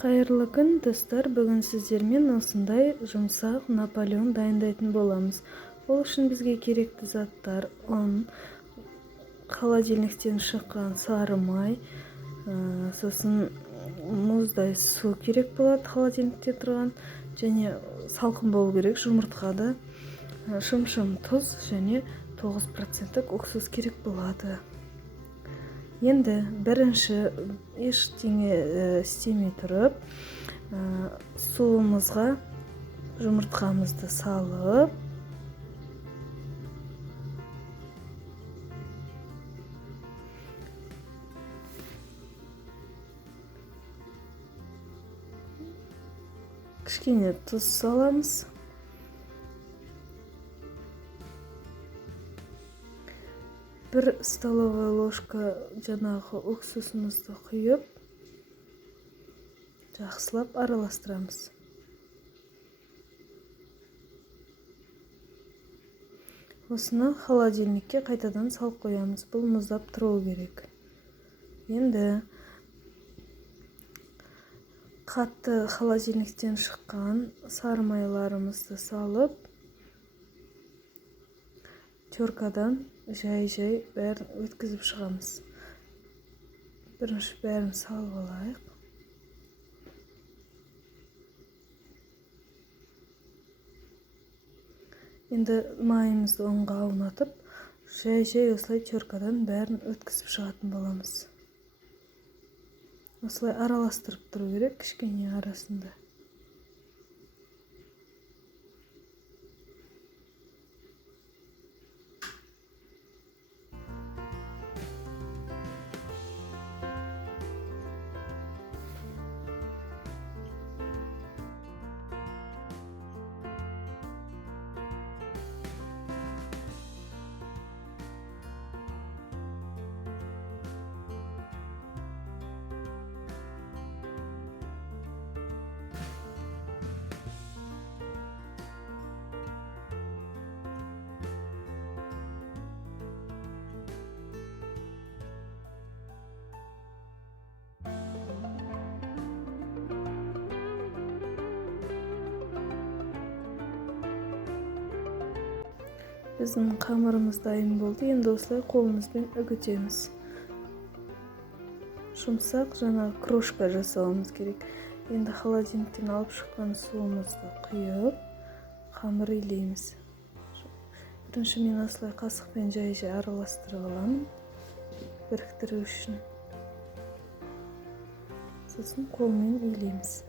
Кайырлы күн, достор. Бүгін сіздермен осындай жұмсақ Наполеон дайындайтын боламыз. Ол үшін бізге керекті заттар: ұн, холодильниктен шыққан сары май, сосын мұздай су керек болады холодильникте тұрған, және салқын болу керек жұмыртқада, шым-шым тұз және 9% уксус керек болады. Енді бірінші ештеңе істемей тұрып, суымызға жұмыртқамызды салып, кішкене тұз саламыз. Бір столовая ложка жаңағы уксусымызды құйып, жақсылап араластырамыз. Осыны холодильникке қайтадан салып қоямыз. Бұл мұздап тұруы керек. Енді қатты холодильниктен шыққан сары майларымызды салып, теркадан жай-жай бәрін өткізіп шығамыз. Бірінші бәрін салып алайық. Енді майымызды ұнға аунатып, жай-жай осылай теркадан бәрін өткізіп шығатын боламыз. Осылай араластырып тұру керек кішкене арасында. Біздің қамырымыз дайын болды. Енді осылай қолымызбен үгітеміз. Жұмсақ жаңағы крошка жасауымыз керек. Енді холодильниктен алып шыққан суымызды құйып, қамыр илейміз. Бірінші мен осылай қасықпен жай-жай араластырып аламын, біріктіру үшін. Сосын қолмен илейміз.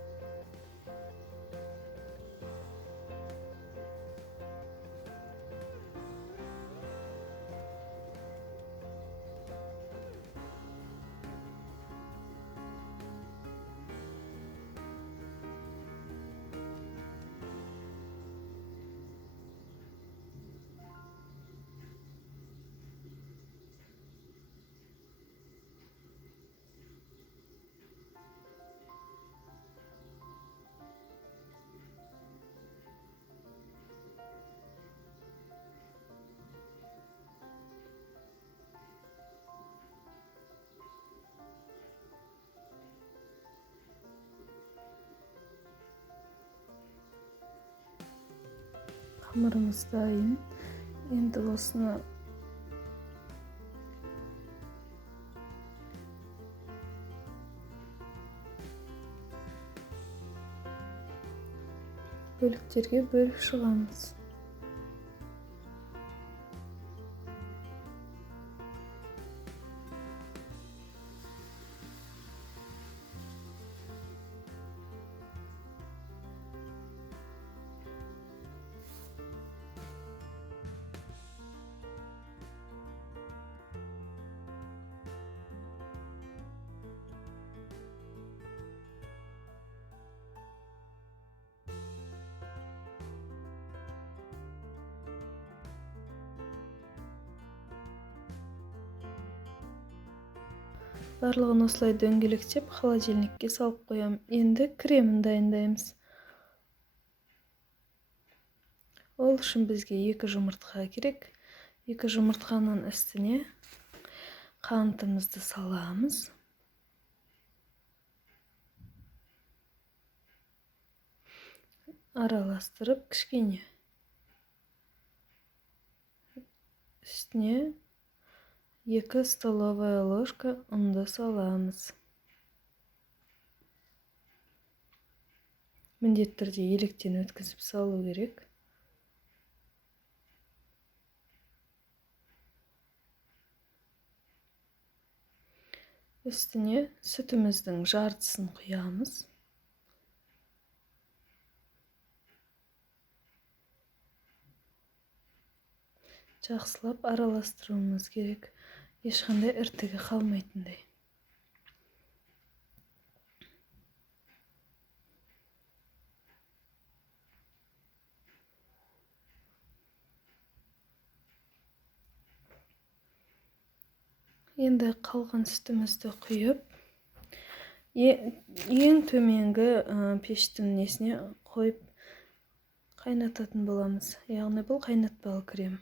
Қамырымыз дайын. Енді осыны бөліктерге бөліп шығамыз. Барлығын осылай дөңгелектеп холодильникке салып қоям. Енді кремін дайындаймыз. Ол үшін бізге 2 жұмыртқа керек. 2 жұмыртқаның үстіне қантымызды саламыз. араластырып кішкене үстіне 2 столовая ложка ұнды саламыз. Міндетті түрде електен өткізіп салу керек. Үстіне сүтіміздің жартысын құямыз. Жақсылап араластыруымыз керек, ешқандай іртігі қалмайтындай. Енді қалған сүтімізді құйып, ең төменгі пештің несіне қойып қайнататын боламыз. Яғни бұл қайнатпалы крем.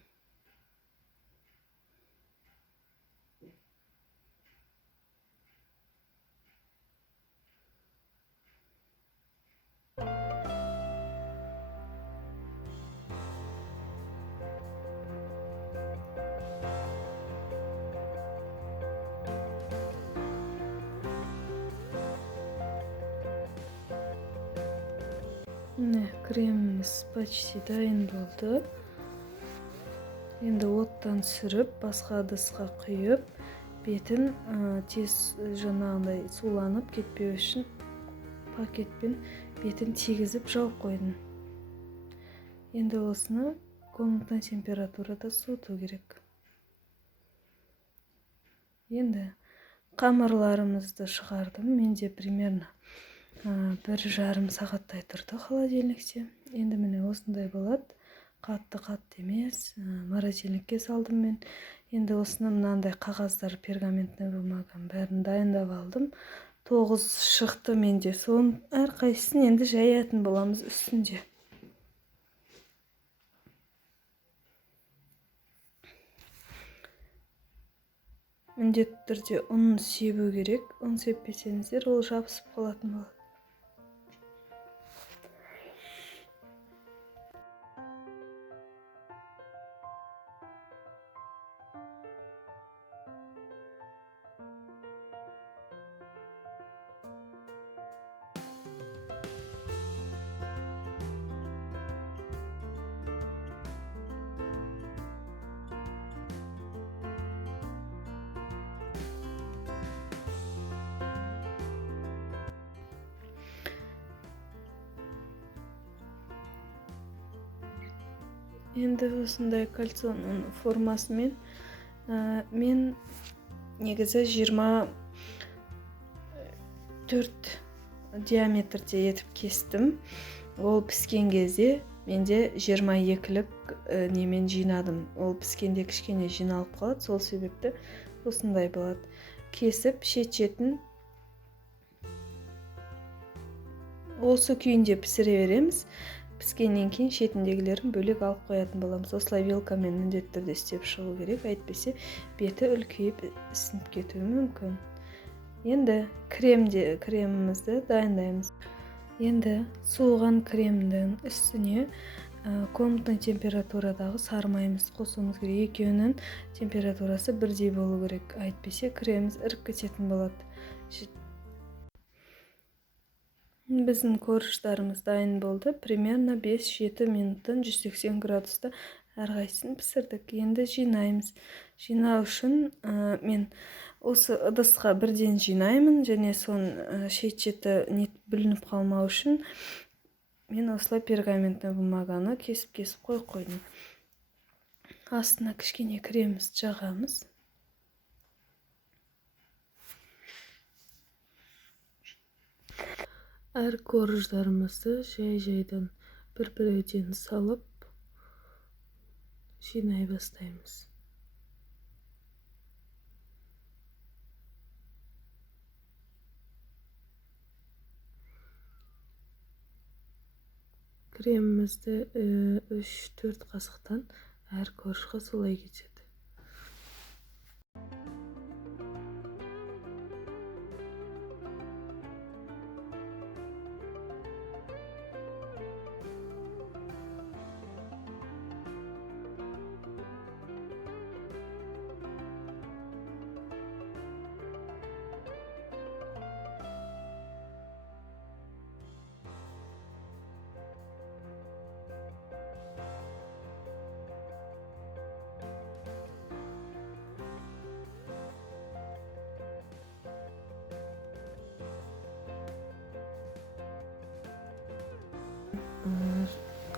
Міне, креміміз почти дайын болды. Енді оттан сүріп, басқа ыдысқа құйып, бетін тез жаңағындай суланып кетпеу үшін пакетпен бетін тигізіп жауып қойдым. Енді осыны комнатный температурада суыту керек. Енді қамырларымызды шығардым. Менде примерно 1,5 сағаттай тұрды холодильникте. Енді міне осындай болады. Қатты емес. Морозильникке салдым мен. Енді осыны мынандай қағаздар, пергаментный бумагам бәрін дайындап алдым. 9 шықты менде. Соның әрқайсысын енді жаятын боламыз үстінде. Міндетті түрде ұнын себу керек. Ұн сеппесеңіздер, ол жабысып қалатын болады. Енді осындай кальцоның формасымен мен негізі 24 диаметрде етіп кестім. Ол піскен кезде менде 22-лік немен жинадым. Ол піскенде кішкене жиналып қалады, сол себепті осындай болады. Кесіп шет-шетін осы күйінде пісіре береміз. Піскеннен кейін шетіндегілерін бөлек алып қоятын боламыз. Осылай вилкамен міндетті түрде істеп шығу керек, әйтпесе беті үлкейіп ісініп кетуі мүмкін. Енді кремімізді дайындаймыз. Енді суыған кремдің үстіне комнатный температурадағы сары майымызды қосуымыз керек. Екеуінің температурасы бірдей болу керек, әйтпесе креміміз іріп кететін болады. Біздің корждарымыз дайын болды. Примерно 5-7 минуттан 180 градуста әрқайсысын пісірдік. Енді жинаймыз. Жинау үшін мен осы ыдысқа бірден жинаймын, және соның шет-шеті бүлініп қалмау үшін мен осылай пергаментный бумаганы кесіп қойдым. Астына кішкене кремімізді жағамыз. Әр корждарымызды жай-жайдан бір-біреуден салып жинай бастаймыз. Кремімізді 3-4 қасықтан әр коржға солай кетеді.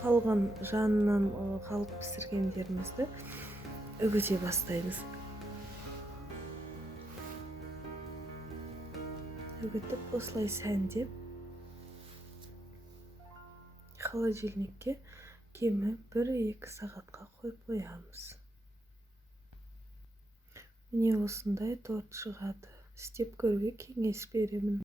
қалған жанынан қалып пісіргендерімізді үгіте бастаймыз. Үгітіп осылай сәндеп холодильникке кемі 1-2 сағатқа қойып қоямыз. Міне осындай торт шығады. Істеп көруге кеңес беремін.